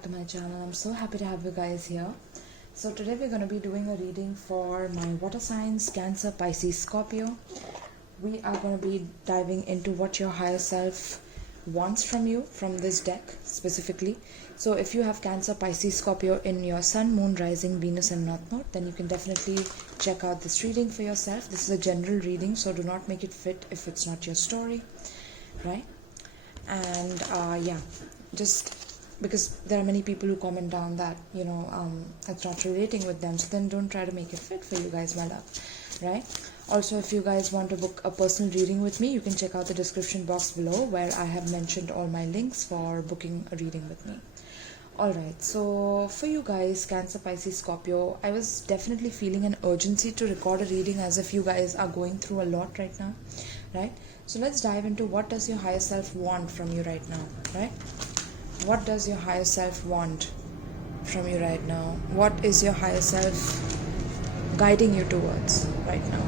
back to my channel. I'm so happy to have you guys here. So today we're going to be doing a reading for my water signs, Cancer, Pisces, Scorpio. We are going to be diving into what your higher self wants from you, from this deck specifically. So if you have Cancer, Pisces, Scorpio in your Sun, Moon, Rising, Venus and North Node, then you can definitely check out this reading for yourself. This is a general reading, so do not make it fit if it's not your story, right? And just because there are many people who comment down that it's not relating with them, so then don't try to make it fit for you guys, my love, right? Also, if you guys want to book a personal reading with me, you can check out the description box below where I have mentioned all my links for booking a reading with me. Alright, so for you guys, Cancer, Pisces, Scorpio, I was definitely feeling an urgency to record a reading as if you guys are going through a lot right now, right? So let's dive into what does your higher self want from you right now, right? What does your higher self want from you right now? What is your higher self guiding you towards right now?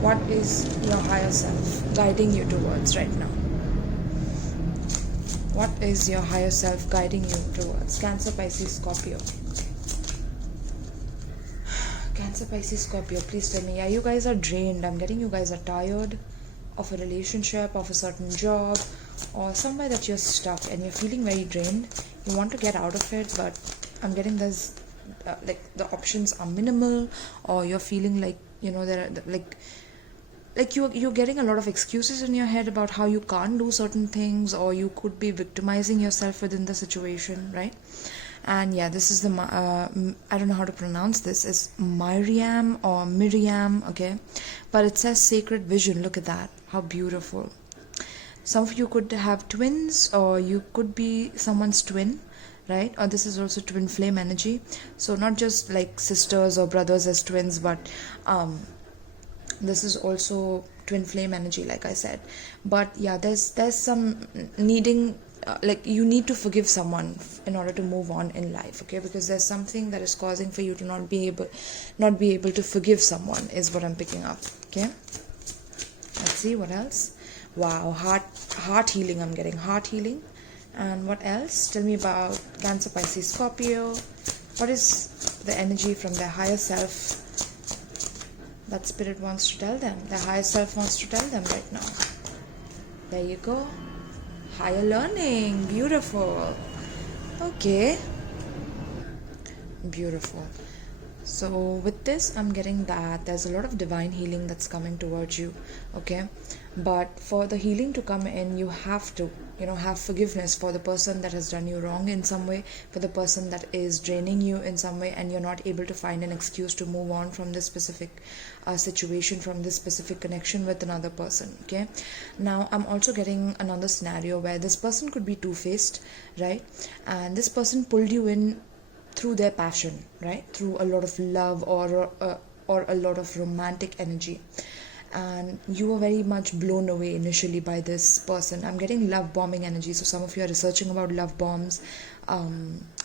What is your higher self guiding you towards right now? What is your higher self guiding you towards? Cancer, Pisces, Scorpio. Cancer, Pisces, Scorpio, please tell me. Yeah, you guys are drained. I'm getting you guys are tired of a relationship, of a certain job, or somewhere that you're stuck and you're feeling very drained. You want to get out of it, but I'm getting this like the options are minimal, or you're feeling like there are like you're getting a lot of excuses in your head about how you can't do certain things, or you could be victimizing yourself within the situation, right? And yeah, this is the I don't know how to pronounce this. It's Miriam or Miriam, okay, but it says sacred vision. Look at that, how beautiful. Some of you could have twins, or you could be someone's twin, right? Or this is also twin flame energy. So not just like sisters or brothers as twins, but this is also twin flame energy, like I said. But yeah, there's some needing, like you need to forgive someone in order to move on in life, okay? Because there's something that is causing for you to not be able to forgive someone, is what I'm picking up, okay? Let's see what else. Wow, heart healing. I'm getting heart healing. And what else? Tell me about Cancer, Pisces, Scorpio. What is the energy from their higher self that spirit wants to tell them? Their higher self wants to tell them right now. There you go. Higher learning. Beautiful. Okay. Beautiful. So with this, I'm getting that there's a lot of divine healing that's coming towards you, okay? But for the healing to come in, you have to, have forgiveness for the person that has done you wrong in some way, for the person that is draining you in some way, and you're not able to find an excuse to move on from this specific situation, from this specific connection with another person, okay? Now, I'm also getting another scenario where this person could be two-faced, right? And this person pulled you in through their passion, right? Through a lot of love or a lot of romantic energy. And you were very much blown away initially by this person. I'm getting love bombing energy. So some of you are researching about love bombs,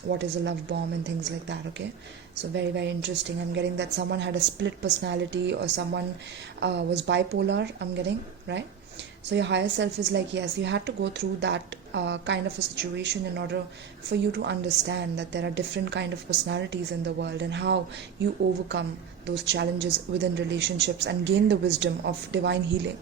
what is a love bomb and things like that, okay? So very, very interesting. I'm getting that someone had a split personality, or someone was bipolar, I'm getting, right? So your higher self is like, yes, you had to go through that kind of a situation in order for you to understand that there are different kind of personalities in the world, and how you overcome those challenges within relationships and gain the wisdom of divine healing,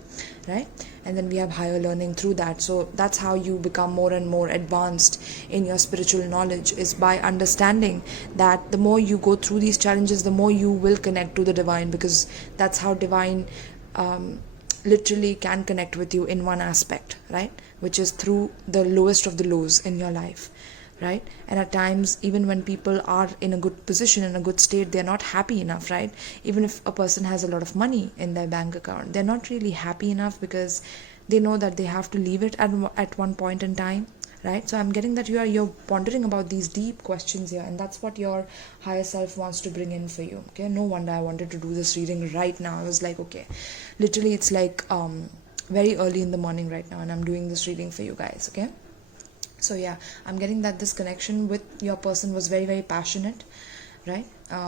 right? And then we have higher learning through that. So that's how you become more and more advanced in your spiritual knowledge, is by understanding that the more you go through these challenges, the more you will connect to the divine, because that's how divine literally can connect with you in one aspect, right? Which is through the lowest of the lows in your life, right? And at times, even when people are in a good position, in a good state, they're not happy enough, right? Even if a person has a lot of money in their bank account, they're not really happy enough, because they know that they have to leave it at one point in time, right? So I'm getting that you're pondering about these deep questions here, and that's what your higher self wants to bring in for you, okay? No wonder I wanted to do this reading right now. I was like, okay, literally it's like very early in the morning right now, and I'm doing this reading for you guys, okay? So yeah, I'm getting that this connection with your person was very, very passionate, right?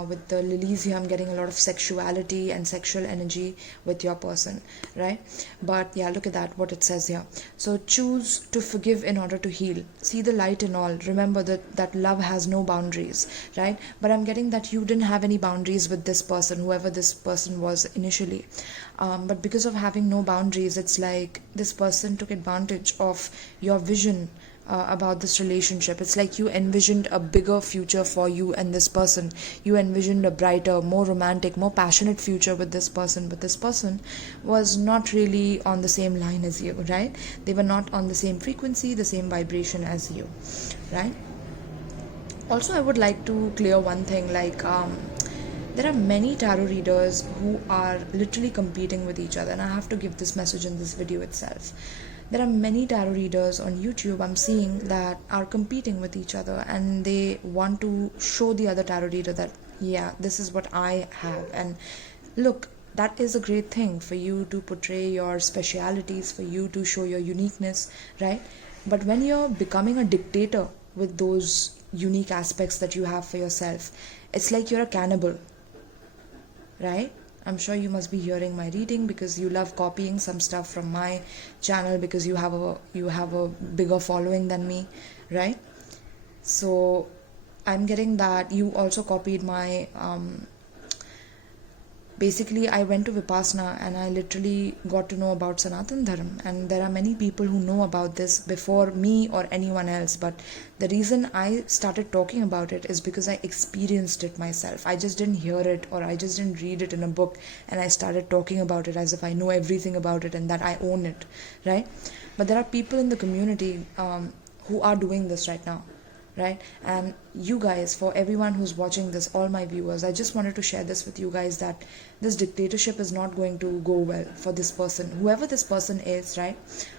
With the lilies here, I'm getting a lot of sexuality and sexual energy with your person, right? But yeah, look at that, what it says here. So choose to forgive in order to heal. See the light in all. Remember that love has no boundaries, right? But I'm getting that you didn't have any boundaries with this person, whoever this person was initially. But because of having no boundaries, it's like this person took advantage of your vision about this relationship. It's like you envisioned a bigger future for you and this person. You envisioned a brighter, more romantic, more passionate future with this person, but this person was not really on the same line as you, right? They were not on the same frequency, the same vibration as you, right? Also, I would like to clear one thing, like there are many tarot readers who are literally competing with each other, and I have to give this message in this video itself. There are many tarot readers on YouTube I'm seeing that are competing with each other, and they want to show the other tarot reader that, yeah, this is what I have. And look, that is a great thing for you to portray your specialities, for you to show your uniqueness, right? But when you're becoming a dictator with those unique aspects that you have for yourself, it's like you're a cannibal, right? I'm sure you must be hearing my reading because you love copying some stuff from my channel because you have a bigger following than me, right? So I'm getting that you also copied my basically I went to Vipassana and I literally got to know about Sanatan Dharma, and there are many people who know about this before me or anyone else. But the reason I started talking about it is because I experienced it myself. I just didn't hear it, or I just didn't read it in a book and I started talking about it as if I know everything about it and that I own it, right? But there are people in the community who are doing this right now, right? And you guys, for everyone who's watching this, all my viewers, I just wanted to share this with you guys, that this dictatorship is not going to go well for this person, whoever this person is, right?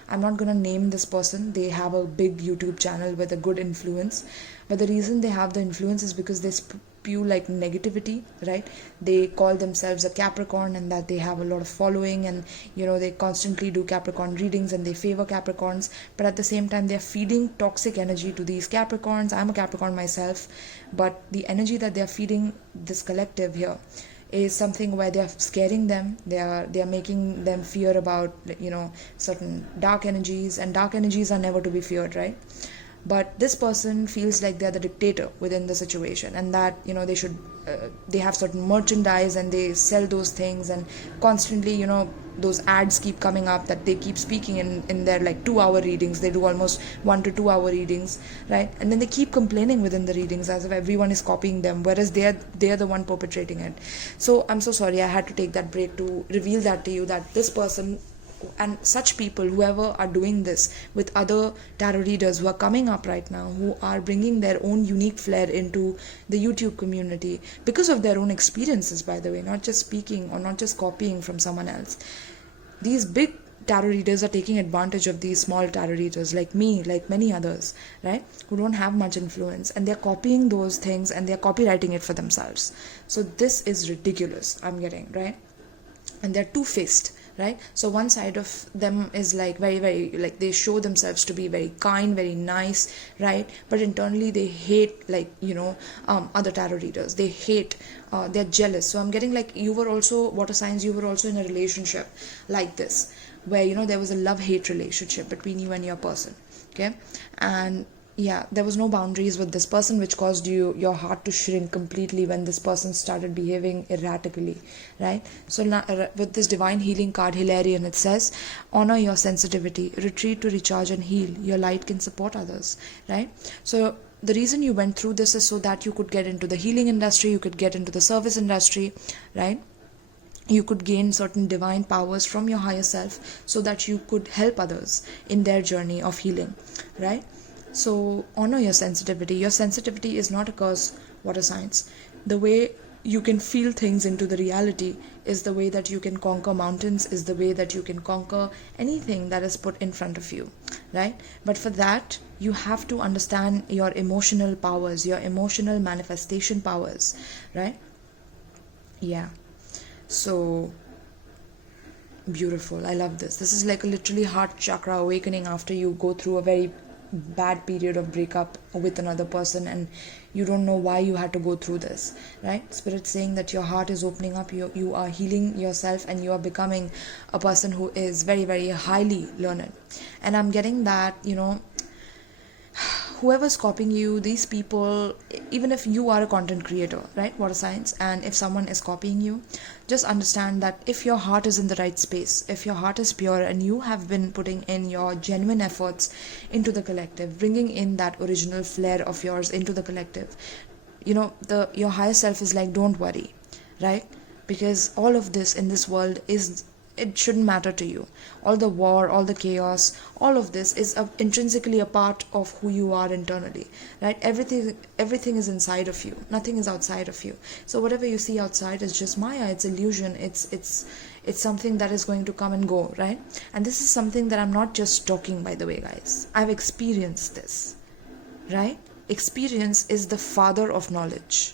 I'm not going to name this person. They have a big YouTube channel with a good influence, but the reason they have the influence is because they spew like negativity, right? They call themselves a Capricorn and that they have a lot of following, and they constantly do Capricorn readings and they favor Capricorns, but at the same time they're feeding toxic energy to these Capricorns. I'm a Capricorn myself, but the energy that they're feeding this collective here is something where they're scaring them. They're making them fear about certain dark energies, and dark energies are never to be feared, right? But this person feels like they're the dictator within the situation, and that they should they have certain merchandise and they sell those things, and constantly those ads keep coming up that they keep speaking in their like 2-hour readings. They do almost 1 to 2 hour readings, right? And then they keep complaining within the readings as if everyone is copying them, whereas they're the one perpetrating it. So I'm so sorry, I had to take that break to reveal that to you, that this person and such people, whoever are doing this with other tarot readers who are coming up right now, who are bringing their own unique flair into the YouTube community because of their own experiences, by the way, not just speaking or not just copying from someone else. These big tarot readers are taking advantage of these small tarot readers like me, like many others, right, who don't have much influence, and they're copying those things and they're copywriting it for themselves. So this is ridiculous, I'm getting, right? And they're two-faced, right? So one side of them is like very, very, like they show themselves to be very kind, very nice, right? But internally they hate, like, other tarot readers. They hate, they're jealous. So I'm getting like you were also, water signs, you were also in a relationship like this, where, there was a love-hate relationship between you and your person, okay? And yeah, there was no boundaries with this person, which caused your heart to shrink completely when this person started behaving erratically, right? So now, with this divine healing card, Hilarion, it says, honor your sensitivity, retreat to recharge and heal. Your light can support others, right? So the reason you went through this is so that you could get into the healing industry, you could get into the service industry, right? You could gain certain divine powers from your higher self so that you could help others in their journey of healing, right? So honor your sensitivity. Your sensitivity is not a curse, water signs. The way you can feel things into the reality is the way that you can conquer mountains, is the way that you can conquer anything that is put in front of you, right? But for that, you have to understand your emotional powers, your emotional manifestation powers, right? Yeah. So beautiful. I love this. This is like a literally heart chakra awakening after you go through a very bad period of breakup with another person, and you don't know why you had to go through this, right? Spirit saying that your heart is opening up, you are healing yourself, and you are becoming a person who is very, very highly learned. And I'm getting that, whoever's copying you, these people, even if you are a content creator, right, water signs, and if someone is copying you, just understand that if your heart is in the right space, if your heart is pure and you have been putting in your genuine efforts into the collective, bringing in that original flair of yours into the collective, your higher self is like, don't worry, right? Because all of this in this world it shouldn't matter to you. All the war, all the chaos, all of this is intrinsically a part of who you are internally, right? Everything is inside of you. Nothing is outside of you. So whatever you see outside is just Maya. It's illusion. It's something that is going to come and go, right? And this is something that I'm not just talking, by the way, guys. I've experienced this, right? Experience is the father of knowledge.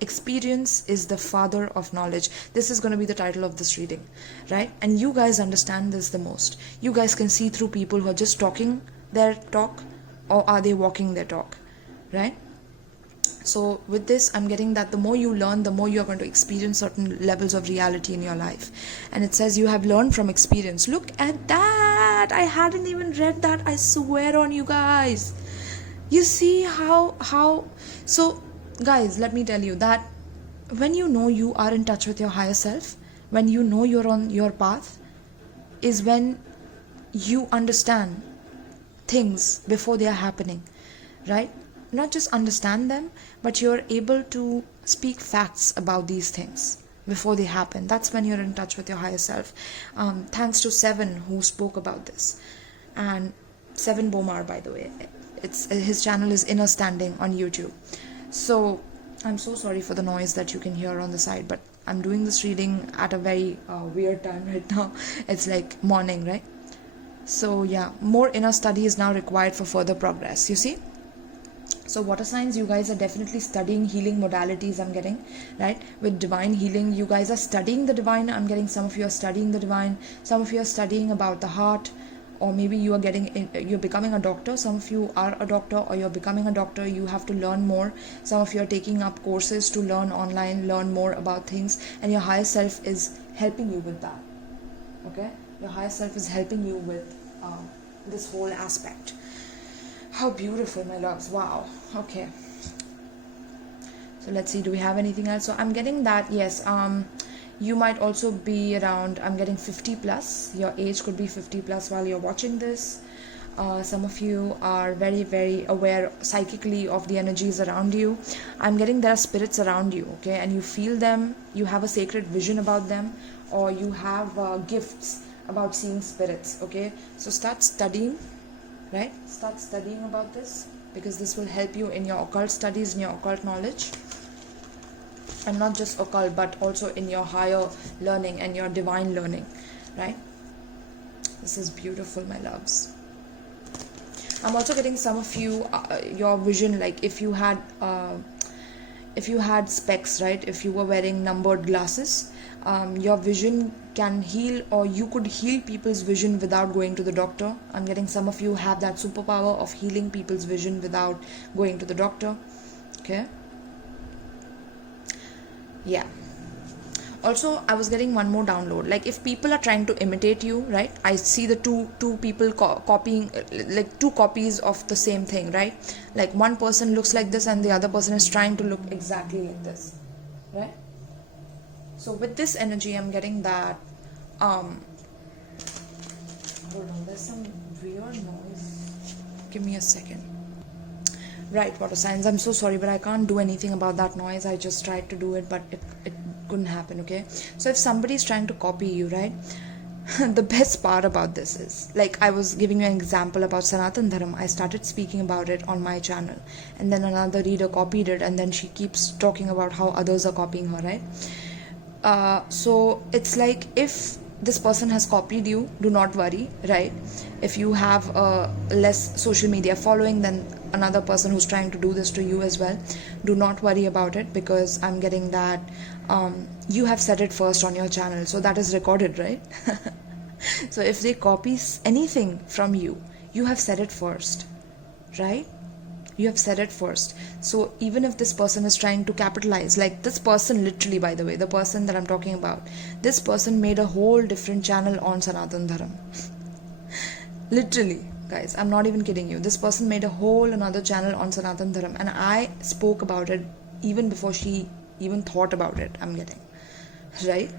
Experience is the father of knowledge. This is going to be the title of this reading, right? And you guys understand this the most. You guys can see through people who are just talking their talk, or are they walking their talk, right? So with this, I'm getting that the more you learn, the more you're going to experience certain levels of reality in your life. And it says you have learned from experience. Look at that. I hadn't even read that. I swear on you guys. You see how so guys, let me tell you that when you know you are in touch with your higher self, when you know you're on your path, is when you understand things before they are happening, right? Not just understand them, but you're able to speak facts about these things before they happen. That's when you're in touch with your higher self. Thanks to Sevan, who spoke about this. And Sevan Bomar, by the way, his channel is Inner Standing on YouTube. So I'm so sorry for the noise that you can hear on the side, but I'm doing this reading at a very weird time right now. It's like morning, right? So yeah, more inner study is now required for further progress, you see? So water signs, you guys are definitely studying healing modalities, I'm getting, right? With divine healing, you guys are studying the divine. I'm getting some of you are studying the divine. Some of you are studying about the heart, or maybe you're becoming a doctor. Some of you are a doctor, or you're becoming a doctor. You have to learn more. Some of you are taking up courses to learn online, learn more about things, and your higher self is helping you with that, okay? Your higher self is helping you with this whole aspect. How beautiful, my loves. Wow. Okay, so let's see, do we have anything else? So I'm getting that, yes, you might also be around, I'm getting 50 plus. Your age could be 50 plus while you're watching this. Some of you are very, very aware psychically of the energies around you. I'm getting there are spirits around you, okay? And you feel them, you have a sacred vision about them, or you have gifts about seeing spirits, okay? So start studying, right? Start studying about this, because this will help you in your occult studies, in your occult knowledge. And not just occult, but also in your higher learning and your divine learning, right? This is beautiful, my loves. I'm also getting some of you, your vision, like if you had specs, right? If you were wearing numbered glasses, your vision can heal, or you could heal people's vision without going to the doctor. I'm getting some of you have that superpower of healing people's vision without going to the doctor, okay? Yeah. Also, I was getting one more download. Like if people are trying to imitate you, right? I see the two people copying, like two copies of the same thing, right? Like one person looks like this and the other person is trying to look exactly like this, right? So with this energy, I'm getting that. Hold on, there's some weird noise. Give me a second. Right, water signs, I'm so sorry, but I can't do anything about that noise. I just tried to do it, but it couldn't happen, okay? So if somebody's trying to copy you, right? The best part about this is, like I was giving you an example about Sanatan Dharma. I started speaking about it on my channel, and then another reader copied it, and then she keeps talking about how others are copying her, right? So it's like if this person has copied you, do not worry, right? If you have a less social media following than another person who's trying to do this to you as well, do not worry about it, because I'm getting that you have said it first on your channel, so that is recorded, right? So if they copy anything from you, you have said it first, right? You have said it first. So even if this person is trying to capitalize, like this person, literally, by the way, the person that I'm talking about, this person made a whole different channel on Sanatan Dharam. Literally, guys, I'm not even kidding you. This person made a whole another channel on Sanatan Dharam, and I spoke about it even before she even thought about it. I'm getting, right?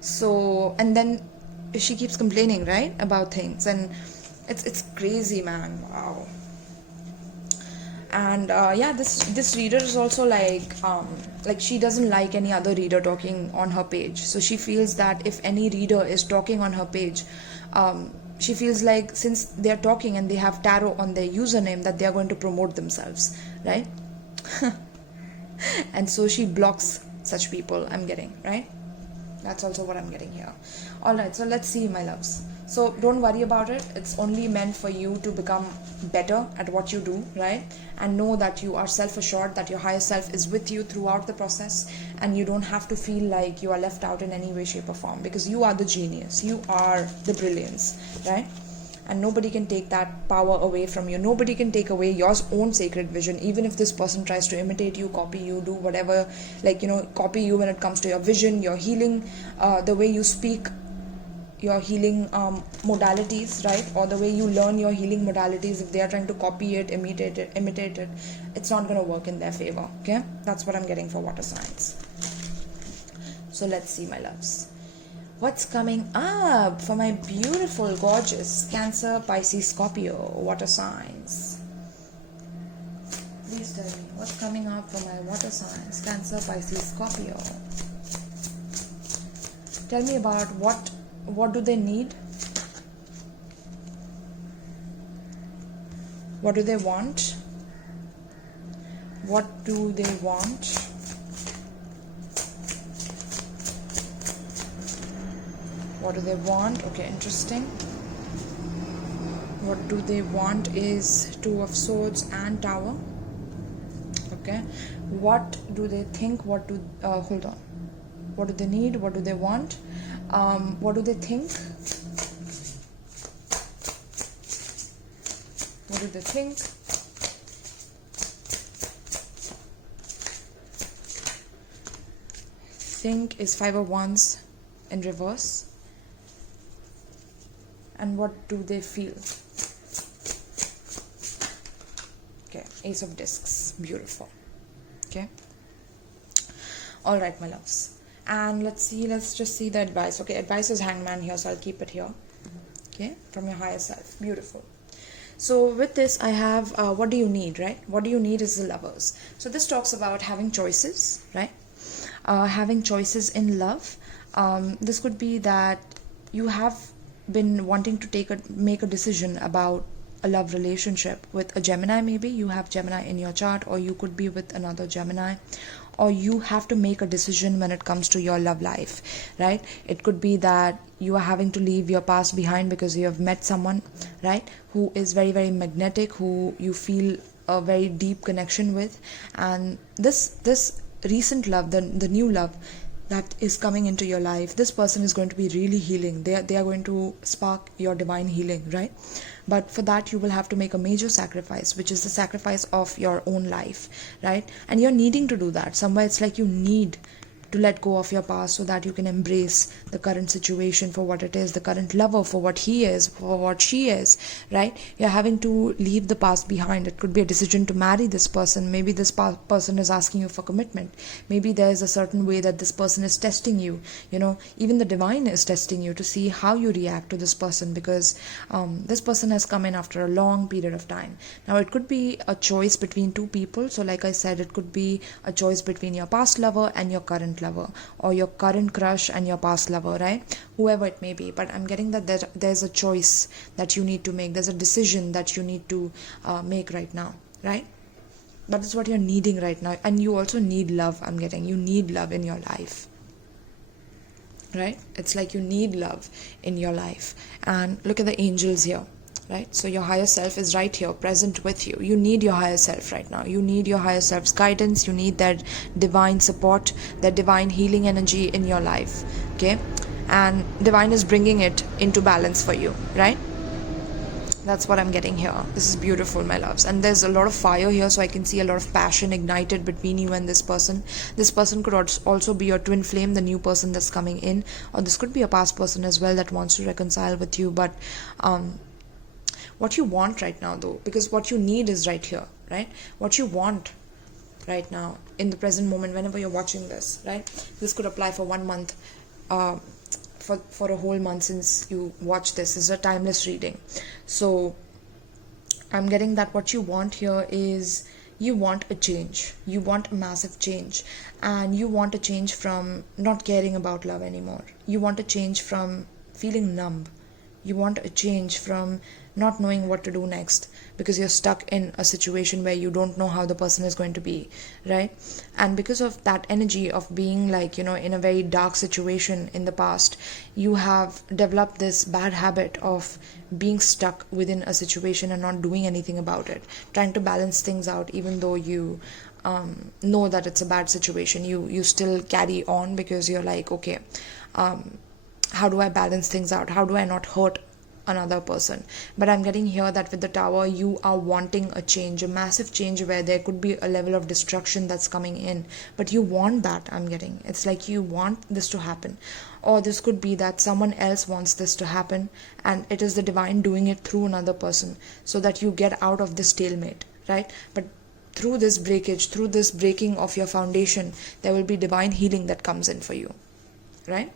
So, and then she keeps complaining, right, about things, and it's crazy, man. Wow. And yeah, this reader is also like she doesn't like any other reader talking on her page. So she feels that if any reader is talking on her page, she feels like since they are talking and they have tarot on their username, that they are going to promote themselves, right? And so she blocks such people, I'm getting, right? That's also what I'm getting here. Alright, so let's see, my loves. So don't worry about it. It's only meant for you to become better at what you do, right? And know that you are self-assured, that your higher self is with you throughout the process, and you don't have to feel like you are left out in any way, shape or form, because you are the genius. You are the brilliance, right? And nobody can take that power away from you. Nobody can take away your own sacred vision, even if this person tries to imitate you, copy you, do whatever, copy you when it comes to your vision, your healing, the way you speak, your healing modalities, right? Or the way you learn your healing modalities. If they are trying to copy it, imitate it, it's not going to work in their favor, okay? That's what I'm getting for water signs. So let's see, my loves. What's coming up for my beautiful, gorgeous Cancer, Pisces, Scorpio water signs? Please tell me what's coming up for my water signs, Cancer, Pisces, Scorpio. Tell me about what do they need? What do they want? What do they want? What do they want? Okay, interesting. What do they want is Two of Swords and Tower. Okay. What do they think? Hold on. What do they need? What do they want? What do they think? What do they think? Think is Five of Wands in reverse. And what do they feel? Okay, Ace of Discs. Beautiful. Okay. All right, my loves. And let's just see the advice. Okay, advice is Hangman here, so I'll keep it here. Okay, from your higher self. Beautiful. So with this, I have what do you need, right? What do you need is the Lovers. So this talks about having choices, right? Having choices in love. This could be that you have been wanting to make a decision about a love relationship with a Gemini. Maybe you have Gemini in your chart, or you could be with another Gemini, or you have to make a decision when it comes to your love life, right? It could be that you are having to leave your past behind because you have met someone, right, who is very, very magnetic, who you feel a very deep connection with, and this recent love, the new love that is coming into your life, this person is going to be really healing. They are going to spark your divine healing, right? But for that, you will have to make a major sacrifice, which is the sacrifice of your own life, right? And you're needing to do that. Somewhere it's like you need to let go of your past so that you can embrace the current situation for what it is, the current lover for what he is, for what she is, right? You're having to leave the past behind. It could be a decision to marry this person. Maybe this person is asking you for commitment. Maybe there's a certain way that this person is testing you. Even the divine is testing you to see how you react to this person, because this person has come in after a long period of time. Now, it could be a choice between two people. So like I said, it could be a choice between your past lover and your current lover, or your current crush and your past lover, right? Whoever it may be. But I'm getting that there's a choice that you need to make. There's a decision that you need to make right now, right? That is what you're needing right now. And you also need love. I'm getting you need love in your life, right? It's like you need love in your life. And look at the angels here, right? So your higher self is right here, present with you. You need your higher self right now. You need your higher self's guidance. You need that divine support, that divine healing energy in your life, okay? And divine is bringing it into balance for you, right? That's what I'm getting here. This is beautiful, my loves. And there's a lot of fire here, so I can see a lot of passion ignited between you and this person. This person could also be your twin flame, the new person that's coming in. Or this could be a past person as well that wants to reconcile with you. But what you want right now, though, because what you need is right here, right? What you want right now, in the present moment, whenever you're watching this, right? This could apply for 1 month. For a whole month since you watch this. Is a timeless reading. So I'm getting that what you want here is you want a change. You want a massive change. And you want a change from not caring about love anymore. You want a change from feeling numb. You want a change from not knowing what to do next because you're stuck in a situation where you don't know how the person is going to be, right? And because of that energy of being like, in a very dark situation in the past, you have developed this bad habit of being stuck within a situation and not doing anything about it, trying to balance things out even though you know that it's a bad situation. You still carry on because you're like, okay, how do I balance things out? How do I not hurt another person? But I'm getting here that with the Tower, you are wanting a change, a massive change where there could be a level of destruction that's coming in, but you want that. I'm getting, it's like you want this to happen, or this could be that someone else wants this to happen and it is the divine doing it through another person so that you get out of this stalemate, right? But through this breakage, through this breaking of your foundation, there will be divine healing that comes in for you, right?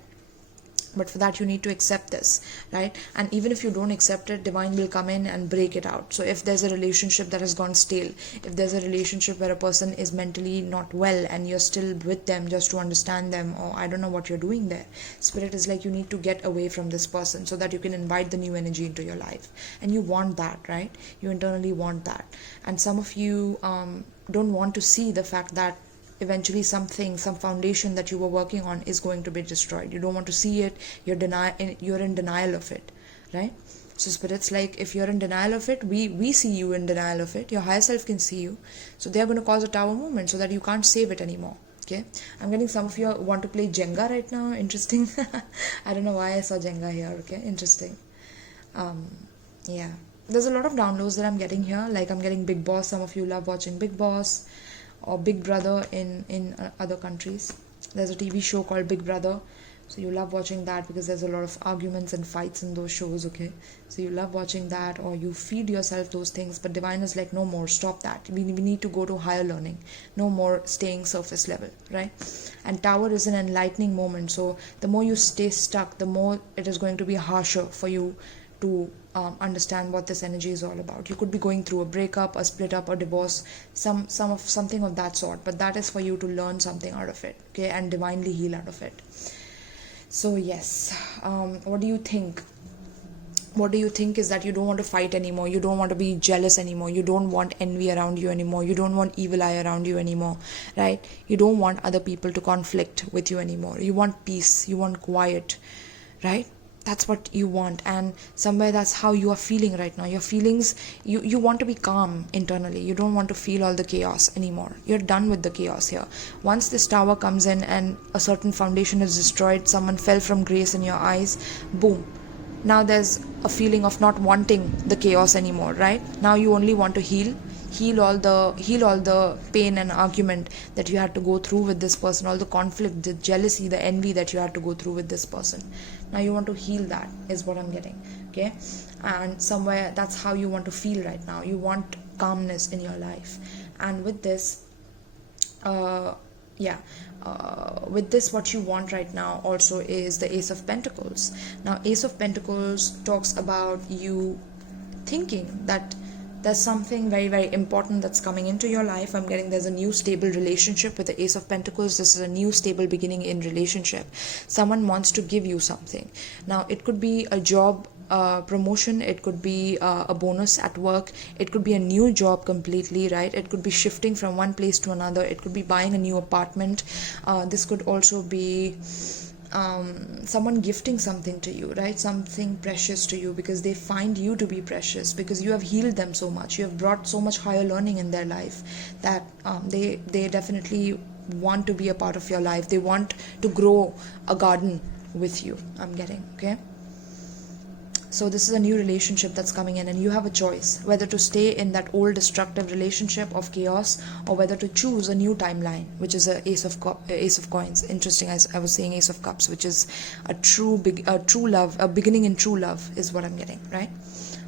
But for that you need to accept this, right? And even if you don't accept it, divine will come in and break it out. So if there's a relationship that has gone stale, if there's a relationship where a person is mentally not well and you're still with them just to understand them, or I don't know what you're doing there, Spirit is like, you need to get away from this person so that you can invite the new energy into your life. And you want that, right? You internally want that. And some of you don't want to see the fact that eventually some foundation that you were working on is going to be destroyed. You don't want to see it. You're in denial of it, right? So Spirit's like, if you're in denial of it, we see you in denial of it. Your higher self can see you. So they're going to cause a Tower movement so that you can't save it anymore. Okay, I'm getting some of you want to play Jenga right now. Interesting. I don't know why I saw Jenga here. Okay, interesting. Yeah, there's a lot of downloads that I'm getting here. Like I'm getting Big Boss. Some of you love watching Big Boss or Big Brother in other countries. There's a TV show called Big Brother, so you love watching that because there's a lot of arguments and fights in those shows, okay? So you love watching that, or you feed yourself those things, but divine is like, no more, stop that. We need to go to higher learning. No more staying surface level, right? And Tower is an enlightening moment, so the more you stay stuck, the more it is going to be harsher for you to understand what this energy is all about. You could be going through a breakup, a split up, a divorce, something of that sort, but that is for you to learn something out of it, okay, and divinely heal out of it. So yes, what do you think? What do you think is that you don't want to fight anymore, you don't want to be jealous anymore, you don't want envy around you anymore, you don't want evil eye around you anymore, right? You don't want other people to conflict with you anymore. You want peace, you want quiet, right? That's what you want, and somewhere that's how you are feeling right now. Your feelings, you want to be calm internally. You don't want to feel all the chaos anymore. You're done with the chaos here. Once this Tower comes in and a certain foundation is destroyed, someone fell from grace in your eyes, boom. Now there's a feeling of not wanting the chaos anymore, right? Now you only want to heal all the pain and argument that you had to go through with this person, all the conflict, the jealousy, the envy that you had to go through with this person. Now you want to heal that, is what I'm getting, okay? And somewhere that's how you want to feel right now. You want calmness in your life. And with this, with this, what you want right now also is the Ace of Pentacles. Now Ace of Pentacles talks about you thinking that there's something very, very important that's coming into your life. I'm getting there's a new stable relationship with the Ace of Pentacles. This is a new stable beginning in relationship. Someone wants to give you something. Now it could be a job promotion, it could be a bonus at work, it could be a new job completely, right? It could be shifting from one place to another, it could be buying a new apartment. This could also be someone gifting something to you, right? Something precious to you because they find you to be precious, because you have healed them so much, you have brought so much higher learning in their life that they definitely want to be a part of your life. They want to grow a garden with you, I'm getting, okay? So this is a new relationship that's coming in, and you have a choice whether to stay in that old destructive relationship of chaos, or whether to choose a new timeline, which is a ace of coins. Interesting, I was saying ace of cups, which is a true love, a beginning in true love is what I'm getting, right?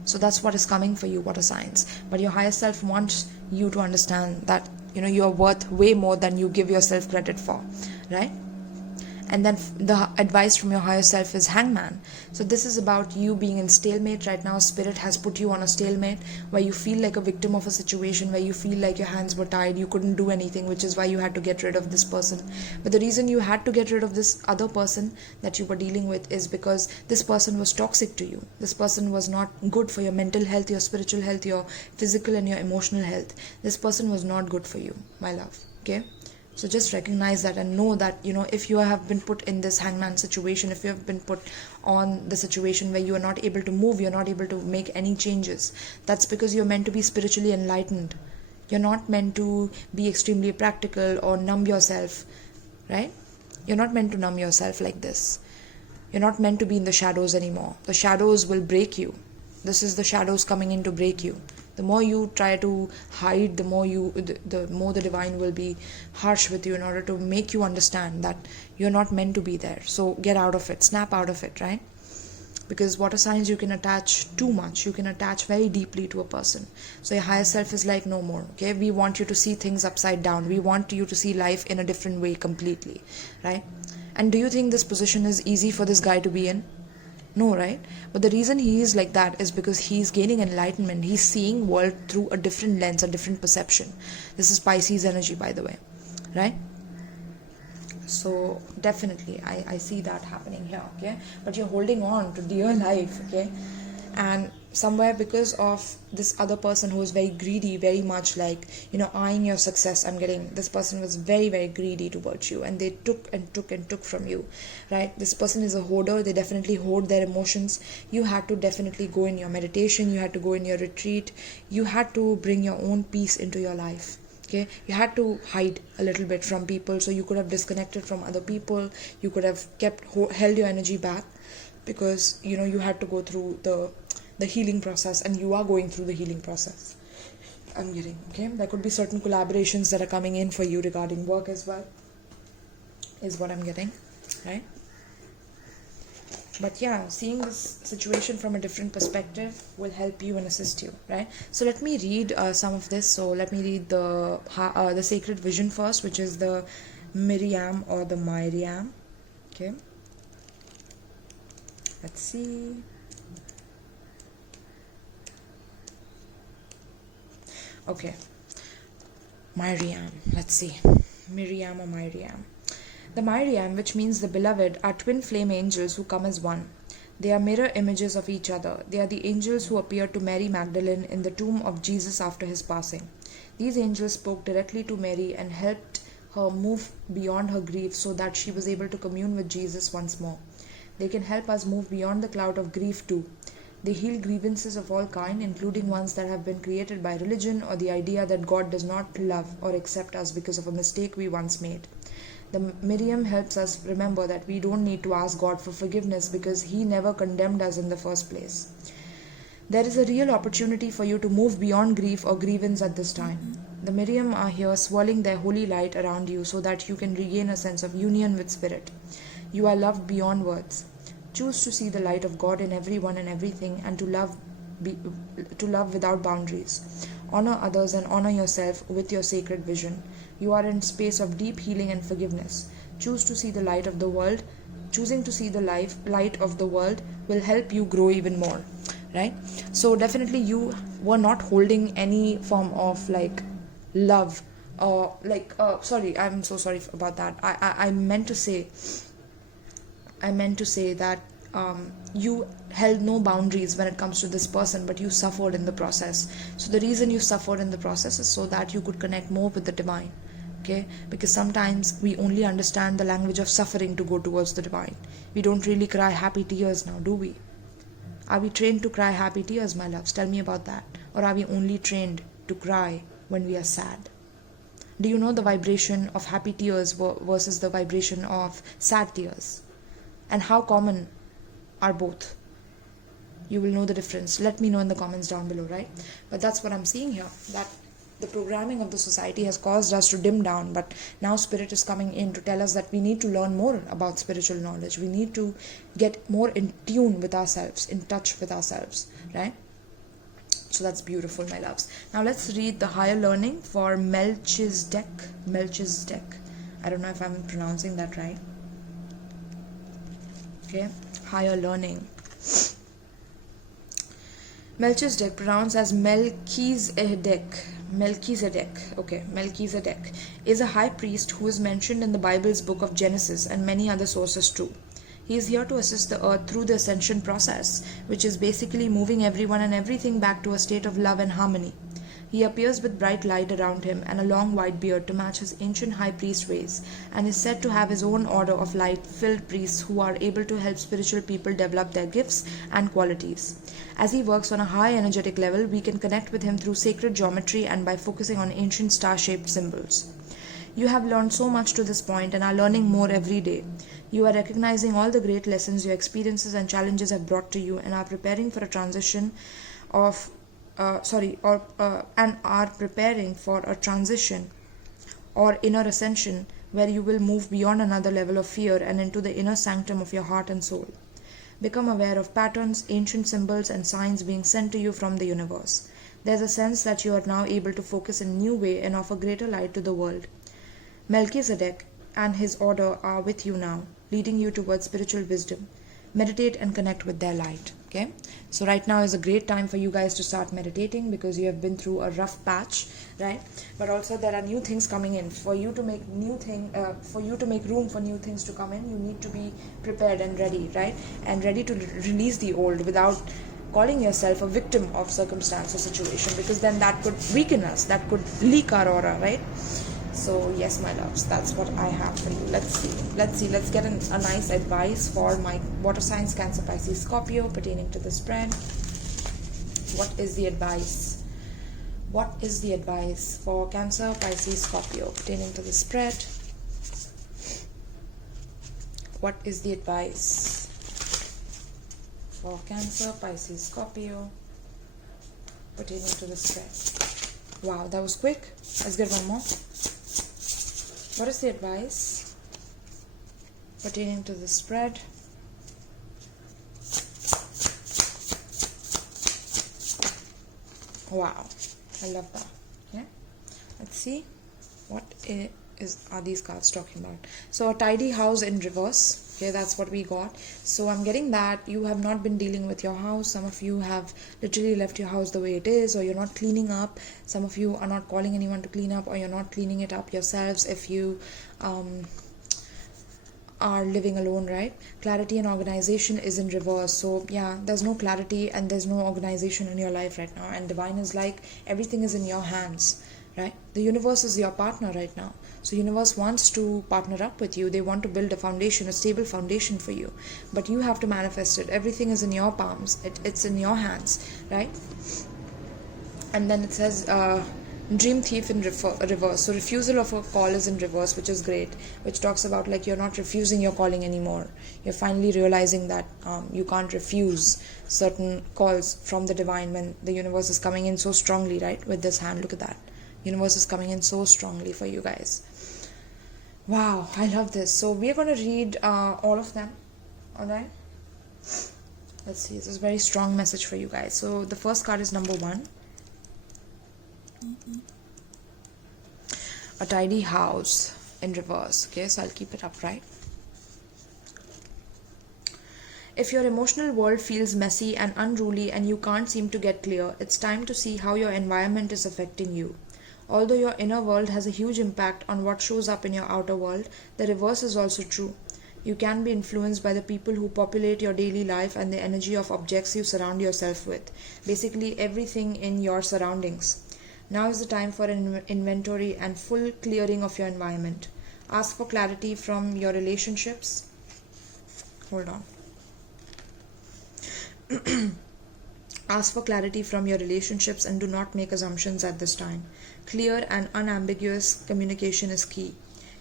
So that's what is coming for you, water signs. But your higher self wants you to understand that you are worth way more than you give yourself credit for, right? And then the advice from your higher self is Hangman. So this is about you being in stalemate right now. Spirit has put you on a stalemate where you feel like a victim of a situation, where you feel like your hands were tied, you couldn't do anything, which is why you had to get rid of this person. But the reason you had to get rid of this other person that you were dealing with is because this person was toxic to you. This person was not good for your mental health, your spiritual health, your physical and your emotional health. This person was not good for you, my love. Okay? So just recognize that and know that, if you have been put in this hangman situation, if you have been put on the situation where you are not able to move, you're not able to make any changes, that's because you're meant to be spiritually enlightened. You're not meant to be extremely practical or numb yourself, right? You're not meant to numb yourself like this. You're not meant to be in the shadows anymore. The shadows will break you. This is the shadows coming in to break you. The more you try to hide, the more the divine will be harsh with you in order to make you understand that you're not meant to be there. So get out of it, snap out of it, right? Because water signs, you can attach too much, you can attach very deeply to a person. So your higher self is like, no more, okay? We want you to see things upside down. We want you to see life in a different way completely, right? And do you think this position is easy for this guy to be in? No, right? But the reason he is like that is because he's gaining enlightenment. He's seeing world through a different lens, a different perception. This is Pisces energy, by the way, right? So definitely I see that happening here, okay? But you're holding on to dear life, okay? And somewhere, because of this other person who is very greedy, very much like, eyeing your success, I'm getting this person was very, very greedy towards you, and they took and took and took from you, right? This person is a hoarder. They definitely hoard their emotions. You had to definitely go in your meditation, you had to go in your retreat, you had to bring your own peace into your life. Okay, you had to hide a little bit from people, so you could have disconnected from other people. You could have held your energy back, because you had to go through the healing process, and you are going through the healing process, I'm getting, okay? There could be certain collaborations that are coming in for you regarding work as well, is what I'm getting, right? But yeah, seeing this situation from a different perspective will help you and assist you, right? So let me read some of this. So let me read the sacred vision first, which is the Miriam or the Miriam. Okay. Let's see. Okay. Miriam. Let's see. Miriam or Miriam. The Miriam, which means the beloved, are twin flame angels who come as one. They are mirror images of each other. They are the angels who appeared to Mary Magdalene in the tomb of Jesus after his passing. These angels spoke directly to Mary and helped her move beyond her grief so that she was able to commune with Jesus once more. They can help us move beyond the cloud of grief too. They heal grievances of all kind, including ones that have been created by religion or the idea that God does not love or accept us because of a mistake we once made. The Miriam helps us remember that we don't need to ask God for forgiveness because He never condemned us in the first place. There is a real opportunity for you to move beyond grief or grievance at this time. The Miriam are here swirling their holy light around you so that you can regain a sense of union with Spirit. You are loved beyond words. Choose to see the light of God in everyone and everything, and to love without boundaries. Honor others and honor yourself with your sacred vision. You are in space of deep healing and forgiveness. Choose to see the light of the world. Choosing to see the light of the world will help you grow even more, right? So definitely you were not holding any form of love or sorry, I'm so sorry about that. I meant to say that you held no boundaries when it comes to this person, but you suffered in the process. So the reason you suffered in the process is so that you could connect more with the divine. Okay, because sometimes we only understand the language of suffering to go towards the divine. We don't really cry happy tears now, do we? Are we trained to cry happy tears, my loves? Tell me about that. Or are we only trained to cry when we are sad? Do you know the vibration of happy tears versus the vibration of sad tears? And how common are both? you will know the difference. Let me know in the comments down below, right? But that's what I'm seeing here, that the programming of the society has caused us to dim down, but now spirit is coming in to tell us that we need to learn more about spiritual knowledge. We need to get more in tune with ourselves, in touch with ourselves, right? So that's beautiful, my loves. Now let's read the higher learning for Melchizedek. I don't know if I'm pronouncing that right. Okay, higher learning. Melchizedek, pronounced as Melchizedek, is a high priest who is mentioned in the Bible's book of Genesis and many other sources too. He is here to assist the earth through the ascension process, which is basically moving everyone and everything back to a state of love and harmony. He appears with bright light around him and a long white beard to match his ancient high priest ways, and is said to have his own order of light-filled priests who are able to help spiritual people develop their gifts and qualities. As he works on a high energetic level, we can connect with him through sacred geometry and by focusing on ancient star-shaped symbols. You have learned so much to this point and are learning more every day. You are recognizing all the great lessons your experiences and challenges have brought to you and are preparing for a transition or inner ascension where you will move beyond another level of fear and into the inner sanctum of your heart and soul. Become aware of patterns, ancient symbols and signs being sent to you from the universe. There's a sense that you are now able to focus in a new way and offer greater light to the world. Melchizedek and his order are with you now, leading you towards spiritual wisdom. Meditate and connect with their light. Okay, so right now is a great time for you guys to start meditating because you have been through a rough patch, right? But also there are new things coming in. For you to make room for new things to come in, you need to be prepared and ready, right? And ready to release the old without calling yourself a victim of circumstance or situation, because then that could weaken us, that could leak our aura, right? So yes, my loves, that's what I have for you. Let's get a nice advice for my water signs, Cancer, Pisces, Scorpio, pertaining to the spread. What is the advice for Cancer, Pisces, Scorpio pertaining to the spread? What is the advice for Cancer, Pisces, Scorpio pertaining to the spread? Wow, that was quick. Let's get one more. What is the advice pertaining to the spread? Wow, I love that. Yeah, let's see what are these cards talking about. So a tidy house in reverse. Okay, that's what we got. So I'm getting that you have not been dealing with your house. Some of you have literally left your house the way it is, or you're not cleaning up. Some of you are not calling anyone to clean up, or you're not cleaning it up yourselves if you are living alone, right? Clarity and organization is in reverse. So yeah, there's no clarity and there's no organization in your life right now, and divine is like everything is in your hands, right? The universe is your partner right now. So universe wants to partner up with you. They want to build a foundation, a stable foundation for you, but you have to manifest it. Everything is in your palms. It's in your hands, right? And then it says dream thief in reverse. So refusal of a call is in reverse, which is great, which talks about like you're not refusing your calling anymore. You're finally realizing that you can't refuse certain calls from the divine when the universe is coming in so strongly, right? With this hand, look at that. Universe is coming in so strongly for you guys. Wow, I love this. So we're going to read all of them. All right, let's see. This is a very strong message for you guys. So the first card is number 1. A tidy house in reverse. Okay, so I'll keep it upright. If your emotional world feels messy and unruly and you can't seem to get clear, it's time to see how your environment is affecting you. Although your inner world has a huge impact on what shows up in your outer world, the reverse is also true. You can be influenced by the people who populate your daily life and the energy of objects you surround yourself with. Basically, everything in your surroundings. Now is the time for an inventory and full clearing of your environment. Ask for clarity from your relationships. Hold on. Ask for clarity from your relationships and do not make assumptions at this time. Clear and unambiguous communication is key.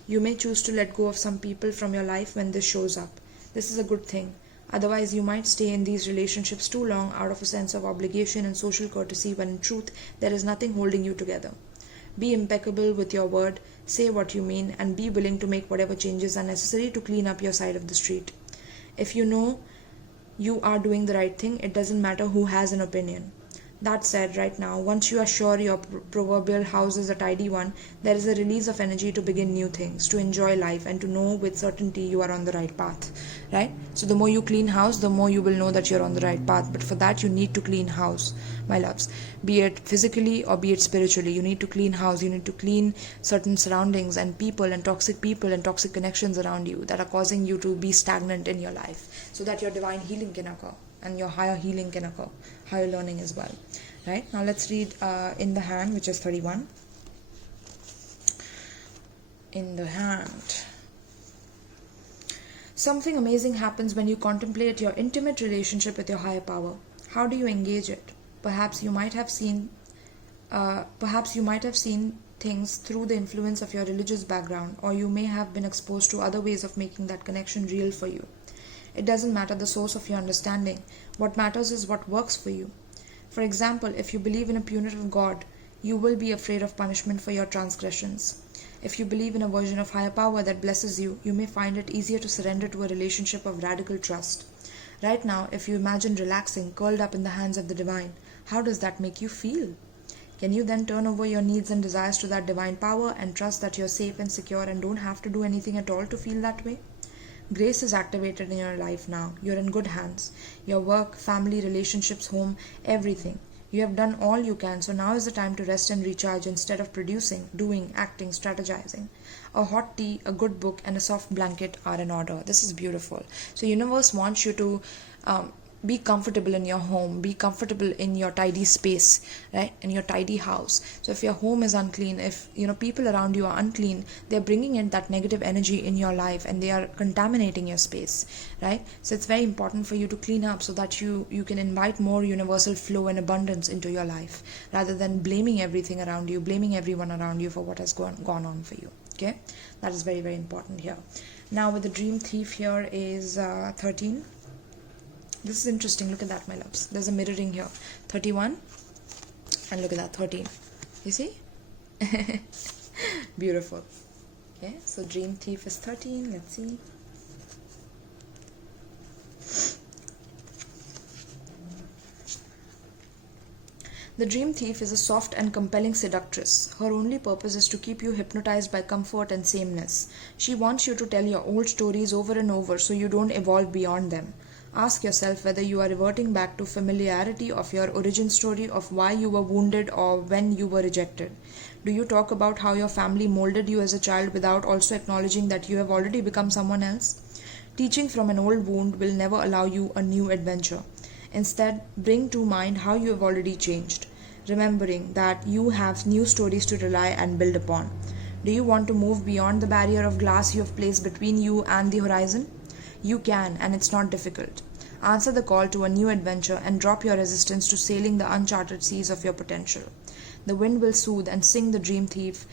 You may choose to let go of some people from your life when this shows up. This is a good thing. Otherwise, you might stay in these relationships too long out of a sense of obligation and social courtesy, when in truth, there is nothing holding you together. Be impeccable with your word, say what you mean, and be willing to make whatever changes are necessary to clean up your side of the street. If you know you are doing the right thing, it doesn't matter who has an opinion. That said, right now, once you are sure your proverbial house is a tidy one, there is a release of energy to begin new things, to enjoy life, and to know with certainty you are on the right path, right? So the more you clean house, the more you will know that you're on the right path. But for that, you need to clean house, my loves. Be it physically or be it spiritually, you need to clean house. You need to clean certain surroundings and people and toxic connections around you that are causing you to be stagnant in your life, so that your divine healing can occur and your higher healing can occur, higher learning as well. Right, now let's read in the hand, which is 31. In the hand. Something amazing happens when you contemplate your intimate relationship with your higher power. How do you engage it? Perhaps you might have seen things through the influence of your religious background, or you may have been exposed to other ways of making that connection real for you. It doesn't matter the source of your understanding. What matters is what works for you. For example, if you believe in a punitive God, you will be afraid of punishment for your transgressions. If you believe in a version of higher power that blesses you, you may find it easier to surrender to a relationship of radical trust. Right now, if you imagine relaxing, curled up in the hands of the divine, how does that make you feel? Can you then turn over your needs and desires to that divine power and trust that you're safe and secure and don't have to do anything at all to feel that way? Grace is activated in your life now. You're in good hands. Your work, family, relationships, home, everything. You have done all you can, so now is the time to rest and recharge instead of producing, doing, acting, strategizing. A hot tea, a good book, and a soft blanket are in order. This is beautiful. So universe wants you to be comfortable in your home, be comfortable in your tidy space, right, in your tidy house. So if your home is unclean, if people around you are unclean, they're bringing in that negative energy in your life and they are contaminating your space, right? So it's very important for you to clean up so that you can invite more universal flow and abundance into your life, rather than blaming everything around you, blaming everyone around you for what has gone on for you. Okay, that is very, very important here. Now with the dream thief here is 13. This is interesting. Look at that, my loves. There's a mirroring here. 31. And look at that, 13. You see? Beautiful. Okay, so dream thief is 13. Let's see. The dream thief is a soft and compelling seductress. Her only purpose is to keep you hypnotized by comfort and sameness. She wants you to tell your old stories over and over so you don't evolve beyond them. Ask yourself whether you are reverting back to familiarity of your origin story of why you were wounded or when you were rejected. Do you talk about how your family molded you as a child without also acknowledging that you have already become someone else? Teaching from an old wound will never allow you a new adventure. Instead, bring to mind how you have already changed, remembering that you have new stories to rely and build upon. Do you want to move beyond the barrier of glass you have placed between you and the horizon? You can, and it's not difficult. Answer the call to a new adventure and drop your resistance to sailing the uncharted seas of your potential. The wind will soothe and sing the dream thief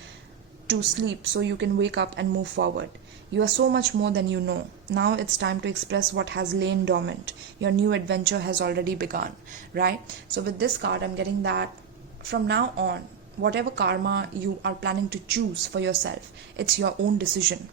to sleep so you can wake up and move forward. You are so much more than you know. Now it's time to express what has lain dormant. Your new adventure has already begun, right? So with this card, I'm getting that from now on, whatever karma you are planning to choose for yourself, it's your own decision.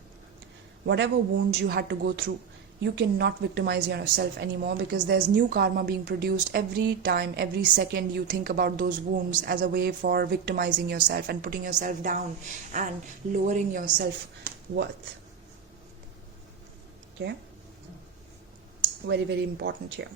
Whatever wounds you had to go through, you cannot victimize yourself anymore, because there's new karma being produced every time, every second you think about those wounds as a way for victimizing yourself and putting yourself down and lowering your self-worth. Okay? Very, very important here.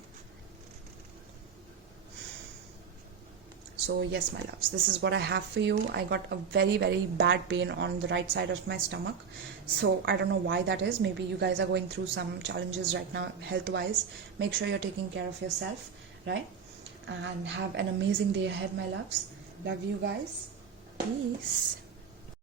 So yes, my loves, this is what I have for you. I got a very, very bad pain on the right side of my stomach. So I don't know why that is. Maybe you guys are going through some challenges right now health-wise. Make sure you're taking care of yourself, right? And have an amazing day ahead, my loves. Love you guys. Peace.